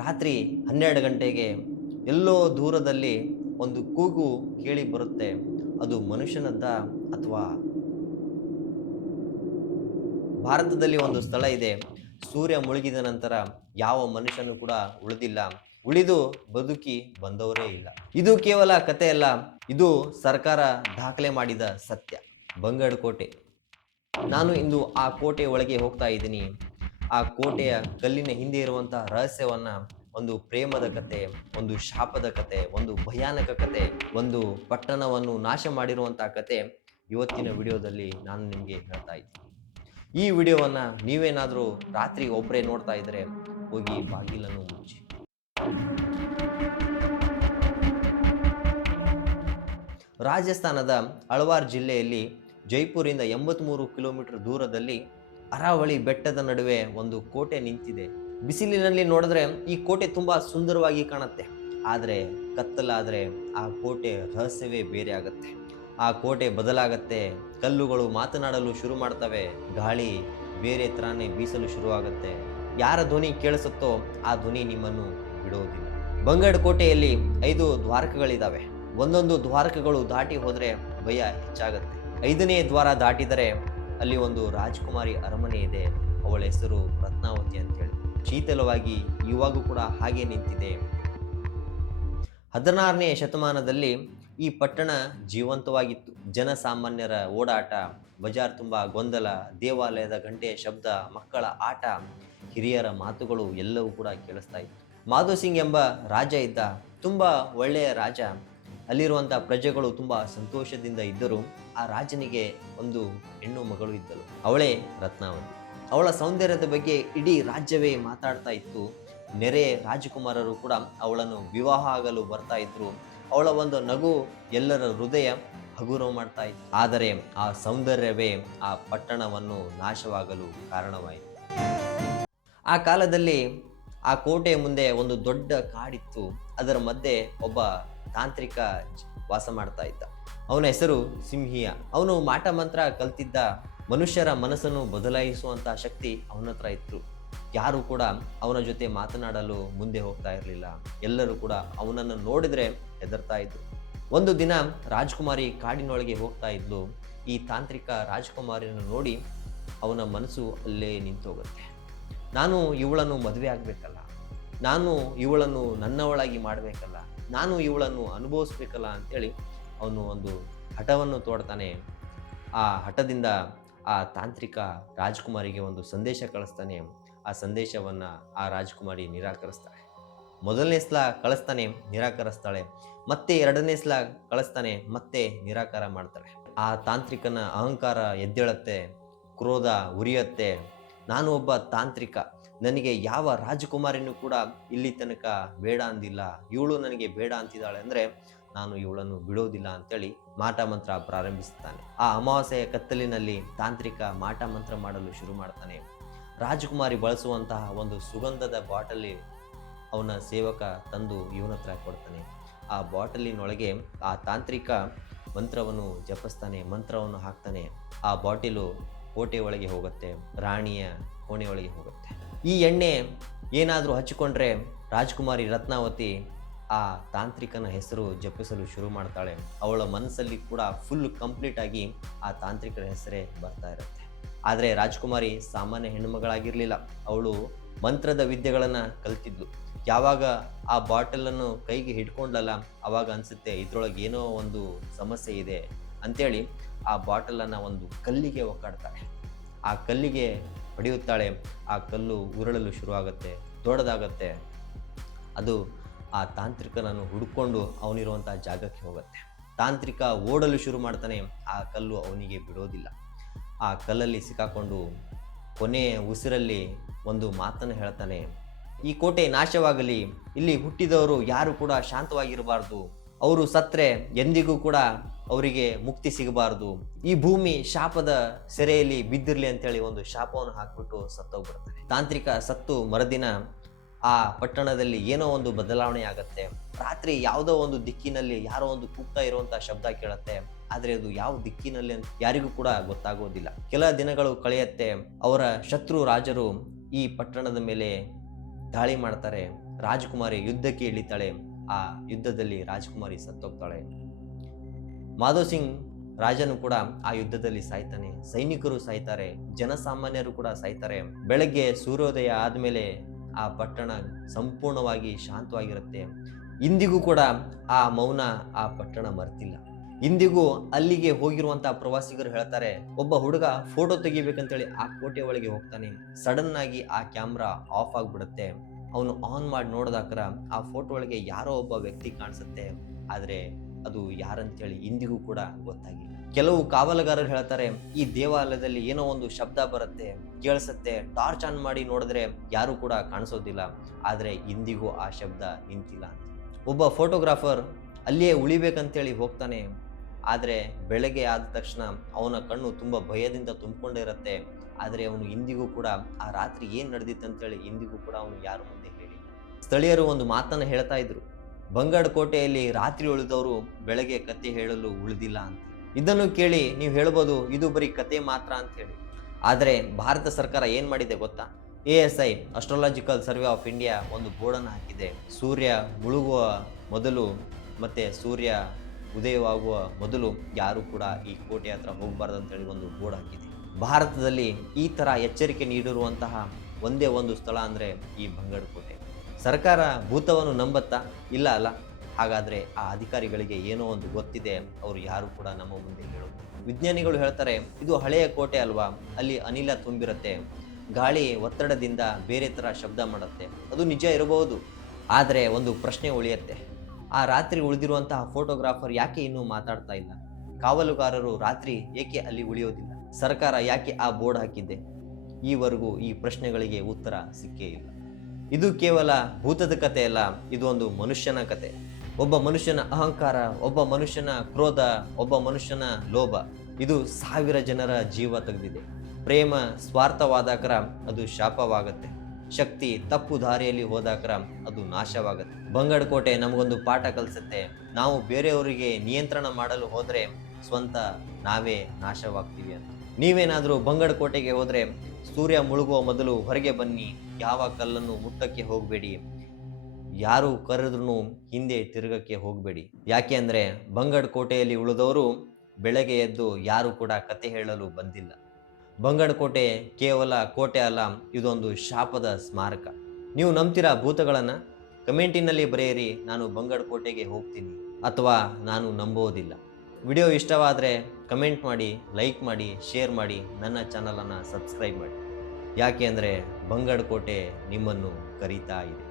ರಾತ್ರಿ 12 ಗಂಟೆಗೆ ಎಲ್ಲೋ ದೂರದಲ್ಲಿ ಒಂದು ಕೂಗು ಕೇಳಿ ಬರುತ್ತೆ. ಅದು ಮನುಷ್ಯನದ್ದ ಅಥವಾ ಭಾರತದಲ್ಲಿ ಒಂದು ಸ್ಥಳ ಇದೆ. ಸೂರ್ಯ ಮುಳುಗಿದ ನಂತರ ಯಾವ ಮನುಷ್ಯನು ಕೂಡ ಉಳಿದಿಲ್ಲ. ಉಳಿದು ಬದುಕಿ ಬಂದವರೇ ಇಲ್ಲ. ಇದು ಕೇವಲ ಕಥೆ ಅಲ್ಲ, ಇದು ಸರ್ಕಾರ ದಾಖಲೆ ಮಾಡಿದ ಸತ್ಯ. ಬಂಗಡ್ ಕೋಟೆ. ನಾನು ಇಂದು ಆ ಕೋಟೆ ಒಳಗೆ ಹೋಗ್ತಾ ಇದ್ದೀನಿ. ಆ ಕೋಟೆಯ ಕಲ್ಲಿನ ಹಿಂದೆ ಇರುವಂತಹ ರಹಸ್ಯವನ್ನ, ಒಂದು ಪ್ರೇಮದ ಕತೆ, ಒಂದು ಶಾಪದ ಕತೆ, ಒಂದು ಭಯಾನಕ ಕತೆ, ಒಂದು ಪಟ್ಟಣವನ್ನು ನಾಶ ಮಾಡಿರುವಂತಹ ಕತೆ ಇವತ್ತಿನ ವಿಡಿಯೋದಲ್ಲಿ ನಾನು ನಿಮಗೆ ಹೇಳ್ತಾ ಇದ್ದೀನಿ. ಈ ವಿಡಿಯೋವನ್ನ ನೀವೇನಾದರೂ ರಾತ್ರಿ ಒಬ್ಬರೇ ನೋಡ್ತಾ ಇದ್ರೆ ಹೋಗಿ ಬಾಗಿಲನ್ನು ಮುಚ್ಚಿ. ರಾಜಸ್ಥಾನದ ಅಳ್ವಾರ್ ಜಿಲ್ಲೆಯಲ್ಲಿ ಜೈಪುರಿಂದ 83 ಕಿಲೋಮೀಟರ್ ದೂರದಲ್ಲಿ ಅರಾವಳಿ ಬೆಟ್ಟದ ನಡುವೆ ಒಂದು ಕೋಟೆ ನಿಂತಿದೆ. ಬಿಸಿಲಿನಲ್ಲಿ ನೋಡಿದ್ರೆ ಈ ಕೋಟೆ ತುಂಬಾ ಸುಂದರವಾಗಿ ಕಾಣುತ್ತೆ. ಆದರೆ ಕತ್ತಲಾದ್ರೆ ಆ ಕೋಟೆ ರಹಸ್ಯವೇ ಬೇರೆ ಆಗುತ್ತೆ. ಆ ಕೋಟೆ ಬದಲಾಗತ್ತೆ. ಕಲ್ಲುಗಳು ಮಾತನಾಡಲು ಶುರು ಮಾಡ್ತವೆ. ಗಾಳಿ ಬೇರೆ ತರಾನೇ ಬೀಸಲು ಶುರುವಾಗುತ್ತೆ. ಯಾರ ಧ್ವನಿ ಕೇಳಿಸುತ್ತೋ ಆ ಧ್ವನಿ ನಿಮ್ಮನ್ನು ಬಿಡೋದಿಲ್ಲ. ಬಂಗಡ್ ಕೋಟೆಯಲ್ಲಿ 5 ದ್ವಾರಕಗಳಿದಾವೆ. ಒಂದೊಂದು ದ್ವಾರಕಗಳು ದಾಟಿ ಹೋದ್ರೆ ಭಯ ಹೆಚ್ಚಾಗತ್ತೆ. 5ನೇ ದ್ವಾರ ದಾಟಿದರೆ ಅಲ್ಲಿ ಒಂದು ರಾಜಕುಮಾರಿ ಅರಮನೆ ಇದೆ. ಅವಳ ಹೆಸರು ರತ್ನಾವತಿ ಅಂತ ಹೇಳಿ. ಶೀತಲವಾಗಿ ಇವಾಗೂ ಕೂಡ ಹಾಗೆ ನಿಂತಿದೆ. 16ನೇ ಶತಮಾನದಲ್ಲಿ ಈ ಪಟ್ಟಣ ಜೀವಂತವಾಗಿತ್ತು. ಜನಸಾಮಾನ್ಯರ ಓಡಾಟ, ಬಜಾರ್ ತುಂಬಾ ಗೊಂದಲ, ದೇವಾಲಯದ ಗಂಟೆಯ ಶಬ್ದ, ಮಕ್ಕಳ ಆಟ, ಹಿರಿಯರ ಮಾತುಗಳು ಎಲ್ಲವೂ ಕೂಡ ಕೇಳಿಸ್ತಾ ಇತ್ತು. ಮಾಧವ್ ಸಿಂಗ್ ಎಂಬ ರಾಜ ಇದ್ದ. ತುಂಬಾ ಒಳ್ಳೆಯ ರಾಜ. ಅಲ್ಲಿರುವಂಥ ಪ್ರಜೆಗಳು ತುಂಬಾ ಸಂತೋಷದಿಂದ ಇದ್ದರು. ಆ ರಾಜನಿಗೆ ಒಂದು ಹೆಣ್ಣು ಮಗಳು ಇದ್ದಳು. ಅವಳೇ ರತ್ನಾವತಿ. ಅವಳ ಸೌಂದರ್ಯದ ಬಗ್ಗೆ ಇಡೀ ರಾಜ್ಯವೇ ಮಾತಾಡ್ತಾ ಇತ್ತು. ನೆರೆ ರಾಜಕುಮಾರರು ಕೂಡ ಅವಳನ್ನು ವಿವಾಹ ಆಗಲು ಬರ್ತಾ ಇದ್ರು. ಅವಳ ಒಂದು ನಗು ಎಲ್ಲರ ಹೃದಯ ಹಗುರ ಮಾಡ್ತಾ ಇತ್ತು. ಆದರೆ ಆ ಸೌಂದರ್ಯವೇ ಆ ಪಟ್ಟಣವನ್ನು ನಾಶವಾಗಲು ಕಾರಣವಾಯಿತು. ಆ ಕಾಲದಲ್ಲಿ ಆ ಕೋಟೆಯ ಮುಂದೆ ಒಂದು ದೊಡ್ಡ ಕಾಡಿತ್ತು. ಅದರ ಮಧ್ಯೆ ಒಬ್ಬ ತಾಂತ್ರಿಕ ವಾಸ ಮಾಡ್ತಾ ಇದ್ದ. ಅವನ ಹೆಸರು ಸಿಂಹಿಯ. ಅವನು ಮಾಟ ಮಂತ್ರ ಕಲ್ತಿದ್ದ. ಮನುಷ್ಯರ ಮನಸ್ಸನ್ನು ಬದಲಾಯಿಸುವಂತಹ ಶಕ್ತಿ ಅವನ ಹತ್ರ ಇತ್ತು. ಯಾರು ಕೂಡ ಅವನ ಜೊತೆ ಮಾತನಾಡಲು ಮುಂದೆ ಹೋಗ್ತಾ ಇರಲಿಲ್ಲ. ಎಲ್ಲರೂ ಕೂಡ ಅವನನ್ನು ನೋಡಿದ್ರೆ ಹೆದರ್ತಾ ಇದ್ರು. ಒಂದು ದಿನ ರಾಜಕುಮಾರಿ ಕಾಡಿನೊಳಗೆ ಹೋಗ್ತಾ ಇದ್ಲು. ಈ ತಾಂತ್ರಿಕ ರಾಜಕುಮಾರಿಯನ್ನು ನೋಡಿ ಅವನ ಮನಸ್ಸು ಅಲ್ಲೇ ನಿಂತೋಗುತ್ತೆ. ನಾನು ಇವಳನ್ನು ಮದುವೆ ಆಗಬೇಕಲ್ಲ, ನಾನು ಇವಳನ್ನು ನನ್ನವಳಾಗಿ ಮಾಡಬೇಕಲ್ಲ, ನಾನು ಇವಳನ್ನು ಅನುಭವಿಸ್ಬೇಕಲ್ಲ ಅಂತೇಳಿ ಅವನು ಒಂದು ಹಠವನ್ನು ತೋಡ್ತಾನೆ. ಆ ಹಠದಿಂದ ಆ ತಾಂತ್ರಿಕ ರಾಜಕುಮಾರಿಗೆ ಒಂದು ಸಂದೇಶ ಕಳಿಸ್ತಾನೆ. ಆ ಸಂದೇಶವನ್ನು ಆ ರಾಜಕುಮಾರಿ ನಿರಾಕರಿಸ್ತಾಳೆ. ಮೊದಲನೇ ಸಲ ಕಳಿಸ್ತಾನೆ, ನಿರಾಕರಿಸ್ತಾಳೆ. ಮತ್ತೆ 2ನೇ ಸಲ ಕಳಿಸ್ತಾನೆ, ಮತ್ತೆ ನಿರಾಕಾರ ಮಾಡ್ತಾಳೆ. ಆ ತಾಂತ್ರಿಕನ ಅಹಂಕಾರ ಎದ್ದೇಳುತ್ತೆ, ಕ್ರೋಧ ಉರಿಯುತ್ತೆ. ನಾನು ಒಬ್ಬ ತಾಂತ್ರಿಕ, ನನಗೆ ಯಾವ ರಾಜಕುಮಾರಿನೂ ಕೂಡ ಇಲ್ಲಿ ತನಕ ಬೇಡ ಅಂದಿಲ್ಲ. ಇವಳು ನನಗೆ ಬೇಡ ಅಂತಿದ್ದಾಳೆ ಅಂದರೆ ನಾನು ಇವಳನ್ನು ಬಿಡೋದಿಲ್ಲ ಅಂತೇಳಿ ಮಾಟ ಮಂತ್ರ ಪ್ರಾರಂಭಿಸ್ತಾನೆ. ಆ ಅಮಾವಾಸ್ಯೆಯ ಕತ್ತಲಿನಲ್ಲಿ ತಾಂತ್ರಿಕ ಮಾಟ ಮಂತ್ರ ಮಾಡಲು ಶುರು ಮಾಡ್ತಾನೆ. ರಾಜಕುಮಾರಿ ಬಳಸುವಂತಹ ಒಂದು ಸುಗಂಧದ ಬಾಟಲಿ ಅವನ ಸೇವಕ ತಂದು ಇವನ ಹತ್ರ ಕೊಡ್ತಾನೆ. ಆ ಬಾಟಲಿನೊಳಗೆ ಆ ತಾಂತ್ರಿಕ ಮಂತ್ರವನ್ನು ಜಪಿಸ್ತಾನೆ, ಮಂತ್ರವನ್ನು ಹಾಕ್ತಾನೆ. ಆ ಬಾಟಿಲು ಕೋಟೆ ಒಳಗೆ ಹೋಗುತ್ತೆ, ರಾಣಿಯ ಕೋಣೆ ಒಳಗೆ ಹೋಗುತ್ತೆ. ಈ ಎಣ್ಣೆ ಏನಾದರೂ ಹಚ್ಚಿಕೊಂಡ್ರೆ ರಾಜಕುಮಾರಿ ರತ್ನಾವತಿ ಆ ತಾಂತ್ರಿಕನ ಹೆಸರು ಜಪಿಸಲು ಶುರು ಮಾಡ್ತಾಳೆ. ಅವಳ ಮನಸ್ಸಲ್ಲಿ ಕೂಡ ಫುಲ್ ಕಂಪ್ಲೀಟ್ ಆಗಿ ಆ ತಾಂತ್ರಿಕರ ಹೆಸರೇ ಬರ್ತಾ ಇರುತ್ತೆ. ಆದರೆ ರಾಜಕುಮಾರಿ ಸಾಮಾನ್ಯ ಹೆಣ್ಣುಮಗಳಾಗಿರಲಿಲ್ಲ. ಅವಳು ಮಂತ್ರದ ವಿದ್ಯೆಗಳನ್ನು ಕಲ್ತಿದ್ಲು. ಯಾವಾಗ ಆ ಬಾಟಲನ್ನು ಕೈಗೆ ಹಿಡ್ಕೊಂಡಲ್ಲ ಅವಾಗ ಅನಿಸುತ್ತೆ ಇದರೊಳಗೆ ಏನೋ ಒಂದು ಸಮಸ್ಯೆ ಇದೆ ಅಂತೇಳಿ ಆ ಬಾಟಲನ್ನು ಒಂದು ಕಲ್ಲಿಗೆ ಒಕ್ಕಾಡ್ತಾಳೆ. ಆ ಕಲ್ಲಿಗೆ ಹೊಡೆಯುತ್ತಾಳೆ. ಆ ಕಲ್ಲು ಉರುಳಲು ಶುರುವಾಗುತ್ತೆ, ದೊಡ್ಡದಾಗತ್ತೆ. ಅದು ಆ ತಾಂತ್ರಿಕನನ್ನು ಹುಡುಕೊಂಡು ಅವನಿರುವಂಥ ಜಾಗಕ್ಕೆ ಹೋಗುತ್ತೆ. ತಾಂತ್ರಿಕ ಓಡಲು ಶುರು ಮಾಡ್ತಾನೆ. ಆ ಕಲ್ಲು ಅವನಿಗೆ ಬಿಡೋದಿಲ್ಲ. ಆ ಕಲ್ಲಲ್ಲಿ ಸಿಕ್ಕಾಕೊಂಡು ಕೊನೆಯ ಉಸಿರಲ್ಲಿ ಒಂದು ಮಾತನ್ನು ಹೇಳ್ತಾನೆ, ಈ ಕೋಟೆ ನಾಶವಾಗಲಿ, ಇಲ್ಲಿ ಹುಟ್ಟಿದವರು ಯಾರು ಕೂಡ ಶಾಂತವಾಗಿರಬಾರ್ದು, ಅವರು ಸತ್ರೆ ಎಂದಿಗೂ ಕೂಡ ಅವರಿಗೆ ಮುಕ್ತಿ ಸಿಗಬಾರ್ದು, ಈ ಭೂಮಿ ಶಾಪದ ಸೆರೆಯಲ್ಲಿ ಬಿದ್ದಿರಲಿ ಅಂತೇಳಿ ಒಂದು ಶಾಪವನ್ನು ಹಾಕ್ಬಿಟ್ಟು ಸತ್ತೋಗ್ಬಿಡ್ತಾನೆ. ತಾಂತ್ರಿಕ ಸತ್ತು ಮರುದಿನ ಆ ಪಟ್ಟಣದಲ್ಲಿ ಏನೋ ಒಂದು ಬದಲಾವಣೆ ಆಗತ್ತೆ. ರಾತ್ರಿ ಯಾವುದೋ ಒಂದು ದಿಕ್ಕಿನಲ್ಲಿ ಯಾರೋ ಒಂದು ಕೂಗ್ತಾ ಇರುವಂತ ಶಬ್ದ ಕೇಳತ್ತೆ. ಆದ್ರೆ ಅದು ಯಾವ ದಿಕ್ಕಿನಲ್ಲಿ ಅಂತ ಯಾರಿಗೂ ಕೂಡ ಗೊತ್ತಾಗೋದಿಲ್ಲ. ಕೆಲ ದಿನಗಳು ಕಳೆಯತ್ತೆ. ಅವರ ಶತ್ರು ರಾಜರು ಈ ಪಟ್ಟಣದ ಮೇಲೆ ದಾಳಿ ಮಾಡ್ತಾರೆ. ರಾಜಕುಮಾರಿ ಯುದ್ಧಕ್ಕೆ ಇಳಿತಾಳೆ. ಆ ಯುದ್ಧದಲ್ಲಿ ರಾಜಕುಮಾರಿ ಸತ್ತೋಗ್ತಾಳೆ. ಮಾಧವ್ ಸಿಂಗ್ ರಾಜನು ಕೂಡ ಆ ಯುದ್ಧದಲ್ಲಿ ಸಾಯ್ತಾನೆ. ಸೈನಿಕರು ಸಾಯ್ತಾರೆ, ಜನಸಾಮಾನ್ಯರು ಕೂಡ ಸಾಯ್ತಾರೆ. ಬೆಳಗ್ಗೆ ಸೂರ್ಯೋದಯ ಆದಮೇಲೆ ಆ ಪಟ್ಟಣ ಸಂಪೂರ್ಣವಾಗಿ ಶಾಂತವಾಗಿರುತ್ತೆ. ಇಂದಿಗೂ ಕೂಡ ಆ ಮೌನ ಆ ಪಟ್ಟಣ ಮರ್ತಿಲ್ಲ. ಇಂದಿಗೂ ಅಲ್ಲಿಗೆ ಹೋಗಿರುವಂತಹ ಪ್ರವಾಸಿಗರು ಹೇಳ್ತಾರೆ, ಒಬ್ಬ ಹುಡುಗ ಫೋಟೋ ತೆಗಿಬೇಕಂತೇಳಿ ಆ ಕೋಟೆ ಒಳಗೆ ಹೋಗ್ತಾನೆ. ಸಡನ್ ಆಗಿ ಆ ಕ್ಯಾಮ್ರಾ ಆಫ್ ಆಗ್ಬಿಡುತ್ತೆ. ಅವನು ಆನ್ ಮಾಡಿ ನೋಡಿದಾಕ್ರ ಆ ಫೋಟೋ ಒಳಗೆ ಯಾರೋ ಒಬ್ಬ ವ್ಯಕ್ತಿ ಕಾಣಿಸುತ್ತೆ. ಆದ್ರೆ ಅದು ಯಾರಂತೇಳಿ ಇಂದಿಗೂ ಕೂಡ ಗೊತ್ತಾಗಿಲ್ಲ. ಕೆಲವು ಕಾವಲುಗಾರರು ಹೇಳ್ತಾರೆ, ಈ ದೇವಾಲಯದಲ್ಲಿ ಏನೋ ಒಂದು ಶಬ್ದ ಬರುತ್ತೆ, ಕೇಳಿಸುತ್ತೆ, ಟಾರ್ಚ್ ಆನ್ ಮಾಡಿ ನೋಡಿದ್ರೆ ಯಾರು ಕೂಡ ಕಾಣಿಸೋದಿಲ್ಲ. ಆದ್ರೆ ಇಂದಿಗೂ ಆ ಶಬ್ದ ನಿಂತಿಲ್ಲ ಅಂತ. ಒಬ್ಬ ಫೋಟೋಗ್ರಾಫರ್ ಅಲ್ಲಿಯೇ ಉಳಿಬೇಕಂತೇಳಿ ಹೋಗ್ತಾನೆ. ಆದರೆ ಬೆಳಗ್ಗೆ ಆದ ತಕ್ಷಣ ಅವನ ಕಣ್ಣು ತುಂಬ ಭಯದಿಂದ ತುಂಬಿಕೊಂಡಿರುತ್ತೆ. ಆದರೆ ಅವನು ಇಂದಿಗೂ ಕೂಡ ಆ ರಾತ್ರಿ ಏನು ನಡೆದಿತ್ತಂತೇಳಿ ಇಂದಿಗೂ ಕೂಡ ಅವನು ಯಾರ ಮುಂದೆ ಹೇಳಿ. ಸ್ಥಳೀಯರು ಒಂದು ಮಾತನ್ನು ಹೇಳ್ತಾ ಇದ್ರು, ಬಂಗಡ್ ಕೋಟೆಯಲ್ಲಿ ರಾತ್ರಿ ಉಳಿದವರು ಬೆಳಗ್ಗೆ ಕತೆ ಹೇಳಲು ಉಳಿದಿಲ್ಲ ಅಂತ. ಇದನ್ನು ಕೇಳಿ ನೀವು ಹೇಳ್ಬೋದು, ಇದು ಬರೀ ಕತೆ ಮಾತ್ರ ಅಂತ ಹೇಳಿ. ಆದರೆ ಭಾರತ ಸರ್ಕಾರ ಏನು ಮಾಡಿದೆ ಗೊತ್ತಾ? ASI astrological survey of India ಒಂದು ಬೋರ್ಡನ್ನು ಹಾಕಿದೆ. ಸೂರ್ಯ ಮುಳುಗುವ ಮೊದಲು ಮತ್ತು ಸೂರ್ಯ ಉದಯವಾಗುವ ಮೊದಲು ಯಾರು ಕೂಡ ಈ ಕೋಟೆ ಹತ್ರ ಹೋಗಬಾರ್ದು ಅಂತೇಳಿ ಒಂದು ಬೋರ್ಡ್ ಹಾಕಿದೆ. ಭಾರತದಲ್ಲಿ ಈ ಥರ ಎಚ್ಚರಿಕೆ ನೀಡಿರುವಂತಹ ಒಂದೇ ಒಂದು ಸ್ಥಳ ಅಂದರೆ ಈ ಬಂಗಡ್ ಕೋಟೆ. ಸರ್ಕಾರ ಭೂತವನ್ನು ನಂಬತ್ತಾ? ಇಲ್ಲ ಅಲ್ಲ. ಹಾಗಾದರೆ ಆ ಅಧಿಕಾರಿಗಳಿಗೆ ಏನೋ ಒಂದು ಗೊತ್ತಿದೆ, ಅವರು ಯಾರು ಕೂಡ ನಮ್ಮ ಮುಂದೆ ಹೇಳೋದು. ವಿಜ್ಞಾನಿಗಳು ಹೇಳ್ತಾರೆ, ಇದು ಹಳೆಯ ಕೋಟೆ ಅಲ್ವಾ, ಅಲ್ಲಿ ಅನಿಲ ತುಂಬಿರುತ್ತೆ, ಗಾಳಿ ಒತ್ತಡದಿಂದ ಬೇರೆ ಥರ ಶಬ್ದ ಮಾಡುತ್ತೆ, ಅದು ನಿಜ ಇರಬಹುದು. ಆದರೆ ಒಂದು ಪ್ರಶ್ನೆ ಉಳಿಯುತ್ತೆ, ಆ ರಾತ್ರಿ ಉಳಿದಿರುವಂತಹ ಫೋಟೋಗ್ರಾಫರ್ ಯಾಕೆ ಇನ್ನೂ ಮಾತಾಡ್ತಾ ಇಲ್ಲ? ಕಾವಲುಗಾರರು ರಾತ್ರಿ ಏಕೆ ಅಲ್ಲಿ ಉಳಿಯೋದಿಲ್ಲ? ಸರ್ಕಾರ ಯಾಕೆ ಆ ಬೋರ್ಡ್ ಹಾಕಿದ್ದೆ? ಈವರೆಗೂ ಈ ಪ್ರಶ್ನೆಗಳಿಗೆ ಉತ್ತರ ಸಿಕ್ಕೇ ಇಲ್ಲ. ಇದು ಕೇವಲ ಭೂತದ ಕತೆ ಅಲ್ಲ, ಇದು ಒಂದು ಮನುಷ್ಯನ ಕತೆ. ಒಬ್ಬ ಮನುಷ್ಯನ ಅಹಂಕಾರ, ಒಬ್ಬ ಮನುಷ್ಯನ ಕ್ರೋಧ, ಒಬ್ಬ ಮನುಷ್ಯನ ಲೋಭ, ಇದು 1000 ಜನರ ಜೀವ ತೆಗೆದಿದೆ. ಪ್ರೇಮ ಸ್ವಾರ್ಥವಾದಾಕರ ಅದು ಶಾಪವಾಗತ್ತೆ. ಶಕ್ತಿ ತಪ್ಪು ದಾರಿಯಲ್ಲಿ ಹೋದಾಕರ ಅದು ನಾಶವಾಗುತ್ತೆ. ಬಂಗಡ್ ಕೋಟೆ ನಮಗೊಂದು ಪಾಠ ಕಲಿಸುತ್ತೆ. ನಾವು ಬೇರೆಯವರಿಗೆ ನಿಯಂತ್ರಣ ಮಾಡಲು ಹೋದರೆ ಸ್ವಂತ ನಾವೇ ನಾಶವಾಗ್ತೀವಿ ಅಂತ. ನೀವೇನಾದರೂ ಬಂಗಡ್ ಕೋಟೆಗೆ ಹೋದರೆ ಸೂರ್ಯ ಮುಳುಗುವ ಮೊದಲು ಹೊರಗೆ ಬನ್ನಿ, ಯಾವ ಕಲ್ಲನ್ನು ಮುಟ್ಟಕ್ಕೆ ಹೋಗಬೇಡಿ, ಯಾರು ಕರೆದ್ರೂ ಹಿಂದೆ ತಿರುಗಕ್ಕೆ ಹೋಗಬೇಡಿ. ಯಾಕೆ ಅಂದರೆ ಬಂಗಡ್ ಕೋಟೆಯಲ್ಲಿ ಉಳಿದವರು ಬೆಳಗ್ಗೆ ಎದ್ದು ಯಾರು ಕೂಡ ಕತೆ ಹೇಳಲು ಬಂದಿಲ್ಲ. ಬಂಗಡ್ ಕೋಟೆ ಕೇವಲ ಕೋಟೆ ಅಲ್ಲ, ಇದೊಂದು ಶಾಪದ ಸ್ಮಾರಕ. ನೀವು ನಂಬ್ತೀರಾ ಭೂತಗಳನ್ನು? ಕಮೆಂಟಿನಲ್ಲಿ ಬರೆಯಿರಿ, ನಾನು ಬಂಗಡ್ ಕೋಟೆಗೆ ಹೋಗ್ತೀನಿ ಅಥವಾ ನಾನು ನಂಬೋದಿಲ್ಲ. ವಿಡಿಯೋ ಇಷ್ಟವಾದರೆ ಕಮೆಂಟ್ ಮಾಡಿ, ಲೈಕ್ ಮಾಡಿ, ಶೇರ್ ಮಾಡಿ, ನನ್ನ ಚಾನಲನ್ನು ಸಬ್ಸ್ಕ್ರೈಬ್ ಮಾಡಿ. ಯಾಕೆ ಅಂದರೆ ಬಂಗಡ್ ಕೋಟೆ ನಿಮ್ಮನ್ನು ಕರೀತಾ ಇದೆ.